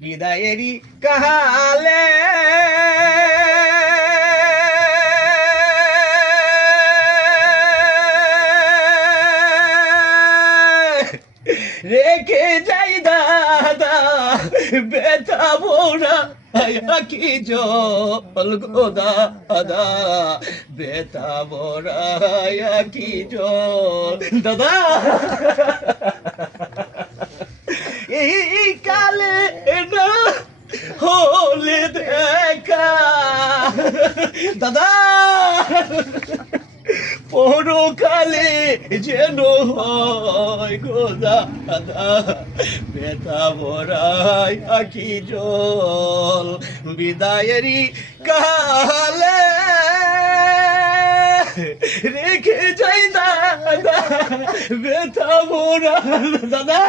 বিদায়েরই কালে রেখে যাই দাদা বেতা বোরা কি জল গো দাদা বেতা বোরা কি জল দাদা এই কালে না হলে দেখা দাদা পরকালে যেন হয় গো দাদা বেতা ভরাই আখি জল বিদায়েরই কালে রেখে যাই দাদা বেতা ভরা দাদা